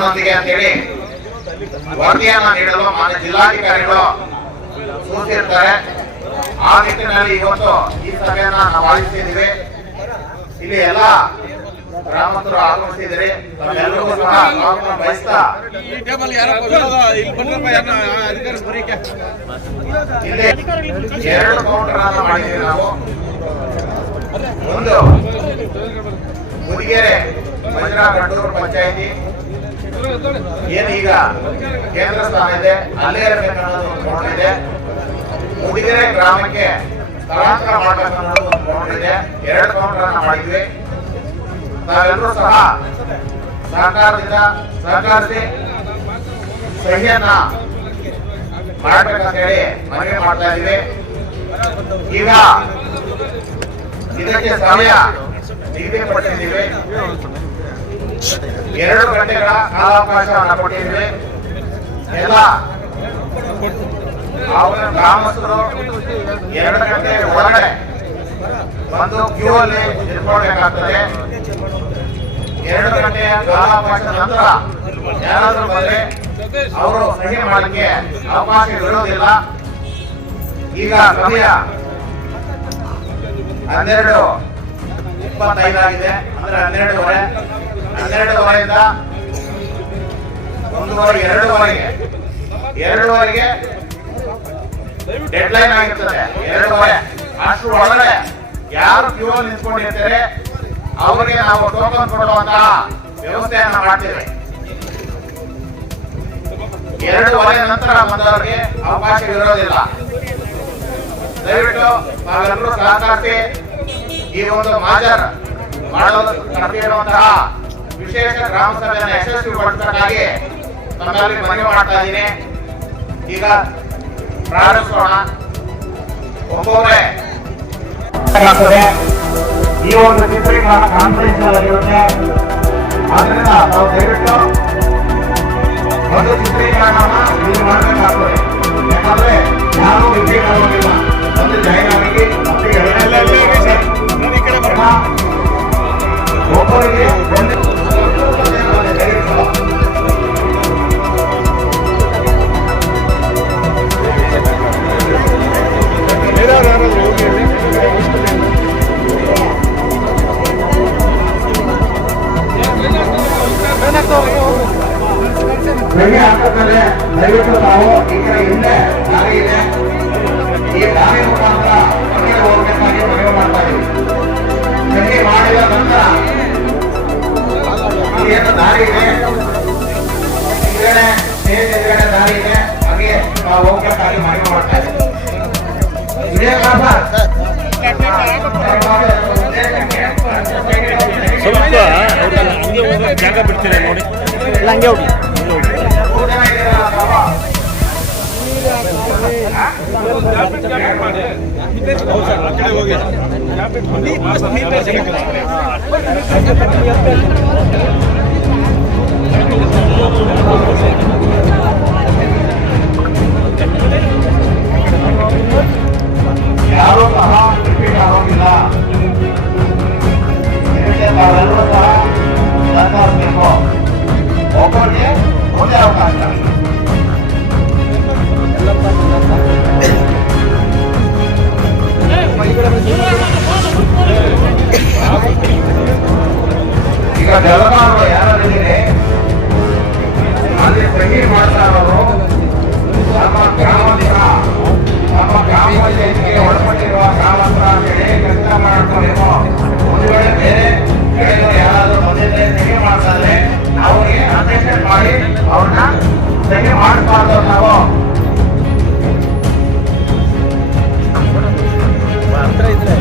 ನನ್ನೊಂದಿಗೆ ಅಂತೇಳಿ ವರದಿಯನ್ನ ನೀಡಲು ಮಾನ್ಯ ಜಿಲ್ಲಾಧಿಕಾರಿಗಳು ಸೂಚಿಸಿರ್ತಾರೆ. ಆ ನಿಟ್ಟಿನಲ್ಲಿ ಇವತ್ತು ಈ ಸಭೆಯನ್ನ ನಾವು ಆಯೋಜಿಸಿದ್ದೀವಿ. ಇಲ್ಲಿ ಎಲ್ಲ ಗ್ರಾಮಸ್ಥರು ಆಗಮಿಸಿದರೆ ತಮ್ಮೆಲ್ಲರಿಗೂ ಸಹ ಸ್ವಾಗತ ಬಯಸ್ತಾ ಇಲ್ಲಿ 2 ಕೌಂಟರ್ ಅನ್ನು ಮಾಡಿದ್ದೀವಿ ನಾವು. ಒಂದು ಮುದಿಗೆರೆ ಮಂಜರಾ ಗಂಡೂರು ಪಂಚಾಯಿತಿ ಏನೀಗ ಕೇಂದ್ರ ಸ್ಥಾನ ಇದೆ, ಅಲ್ಲೇ ಇರಬೇಕನ್ನೋದು ಒಂದು ಕೊಂಡಿದೆ. ಮುದಿಗೆರೆ ಗ್ರಾಮಕ್ಕೆ ಸ್ಥಳಾಂತರ ಮಾಡಬೇಕನ್ನೋದು ಒಂದು ಕೊಂಡಿದೆ. 2 ಕೌಂಟರ್ ಅನ್ನು ಮಾಡಿದ್ವಿ. ನಾವೆಲ್ಲರೂ ಸಹ ಸಹಕರಿಸಿ ಸಹಿಯನ್ನ ಮಾಡಬೇಕಂತ ಹೇಳಿ ಮನವಿ ಮಾಡ್ತಾ ಇದ್ದೀವಿ. ಈಗ ಇದಕ್ಕೆ ಸಮಯ ನಿಗದಿಪಡಿಸಿದ್ದೀವಿ. 2 ಗಂಟೆಗಳ ಕಾಲಾವಕಾಶವನ್ನು ಕೊಟ್ಟಿದ್ದೀವಿ. ಎಲ್ಲ ಗ್ರಾಮಸ್ಥರು 2 ಗಂಟೆ ಒಳಗಡೆ ಒಂದು ಕ್ಯೂ ಅಲ್ಲಿ ನಿಂತ್ಕೊಳ್ಬೇಕಾಗ್ತದೆ. 2 ಗಂಟೆಯ ಕಾಲಾವಕಾಶದ ನಂತರ ಯಾರಾದ್ರೂ ಬಂದ್ರೆ ಅವರು ಸಹಿ ಮಾಡಲಿಕ್ಕೆ ಅವಕಾಶ ಇರುವುದಿಲ್ಲ. ಈಗ ಸಮಯ 12:25 ಆಗಿದೆ. ಅಂದ್ರೆ 12:30. 12:30ಯಿಂದ 1:30, 2:30ಗೆ ಡೆಡ್ ಲೈನ್ ಆಗಿರ್ತದೆ. 2:30 ಅಷ್ಟು ಒಳಗಡೆ ಯಾರು ಕ್ಯೂ ಅಲ್ಲಿ ನಿಂತ್ಕೊಂಡಿರ್ತಾರೆ ಅವರಿಗೆ ನಾವು ಟೋಕನ್ ಕೊಡುವಂತಹ ವ್ಯವಸ್ಥೆಯನ್ನ ಮಾಡ್ತೇವೆ. 2:30 ನಂತರ ಬಂದವರಿಗೆ ಅವಕಾಶ ಇರೋದಿಲ್ಲ. ದಯವಿಟ್ಟು ನಾವೆಲ್ಲರೂ ಸಹಕರಿಸಿ ಈ ಒಂದು ಮಾಜರ್ ಮಾಡಲು ನಡೆದಿರುವಂತಹ ವಿಶೇಷ ಗ್ರಾಮ ಸಭೆಯನ್ನು ಯಶಸ್ವಿಗೊಳಿಸಬೇಕಾಗಿ ತಮ್ಮಲ್ಲಿ ಮನವಿ ಮಾಡ್ತಾ ಇದ್ದೀನಿ. ಈಗ ಪ್ರಾರಂಭಿಸೋಣ. ಒಬ್ಬೊಬ್ಬರೇ ಈ ಒಂದು ಚಿತ್ರೀಕರಣ ಕಾನ್ಫರೆನ್ಸ್ ಆಗಿರುತ್ತೆ. ಆದ್ರಿಂದ ನಾವು ದಯವಿಟ್ಟು ಒಂದು ಚಿತ್ರೀಕರಣವನ್ನು ಇಲ್ಲಿ ಮಾಡಬೇಕಾಗ್ತದೆ. ಯಾಕಂದ್ರೆ ಯಾರು ರಿಪೀಟ್ ಆಗೋದಿಲ್ಲ. ಒಂದು ಜಾಯಿನ್ ಆಗಿ ಒಬ್ಬರಿಗೆ ಹಂತದಲ್ಲಿ ದಯವಿಟ್ಟು ನಾವು ಈ ಕಡೆ ಹಿಂದೆ ದಾರಿ ಇದೆ, ಈ ದಾರಿ ಮುಖಾಂತರ ಹೊರಗೆ ಹೋಗಬೇಕಾಗಿ ಮನವಿ ಮಾಡ್ತಾ ಇದ್ದೀವಿ. ಸಂಖ್ಯೆ ಮಾಡಿದ ನಂತರ ಏನು ದಾರಿ ಇದೆ, ಸ್ಟೇಜ್ ಎದುರುಗಡೆ ದಾರಿ ಇದೆ, ಹಾಗೆ ನಾವು ಹೋಗಬೇಕಾಗಿ ಮನವಿ ಮಾಡ್ತಾ ಇದ್ದೀವಿ. ಇದೇ ಕಾರಣ ಸ್ವಲ್ಪ ಹಂಗೆ ಹೋಗೋ ಜಾಗ ಬಿಡ್ತೀರಾ ನೋಡಿ, ಇಲ್ಲ ಹಂಗೆ ಹೋಗಿ ಯಾರೂ ಸಹ ರಿಪೀಟ್ ಆಗೋದಿಲ್ಲ. ನಾವೆಲ್ಲರೂ ಸಹ ಸಹಕರಿಸಬೇಕು. ಒಬ್ಬರಿಗೆ ಒಂದೇ ಅವಕಾಶ. ಈಗ ಜಲಮಾರ್ಗ ಯಾರಿದ್ದೀರಿ ಅಲ್ಲಿ ಸಹಿ ಮಾಡ್ತಾ ಇರೋರು ನಮ್ಮ ಗ್ರಾಮಸ್ಥರ, ನಮ್ಮ ಗ್ರಾಮ ಪಂಚಾಯತ್ಗೆ ಒಳಪಟ್ಟಿರುವ ಗ್ರಾಮಸ್ಥರ ಅಂತೇಳಿ ಕೆಲಸ ಮಾಡ್ಕೊಬೇಕು. ಒಂದು ವೇಳೆ ಬೇರೆ ಕಡೆಯವರು ಯಾರಾದ್ರೂ ಬಂದಿದ್ರೆ ಸಹಿ ಮಾಡ್ತಾರೆ ಅವ್ರಿಗೆ ಅಟೆಂಡ್ ಮಾಡಿ ಅವ್ರನ್ನ ಸಹಿ ಮಾಡಬಾರ್ದು. ನಾವು ಹತ್ರ ಇದ್ರೆ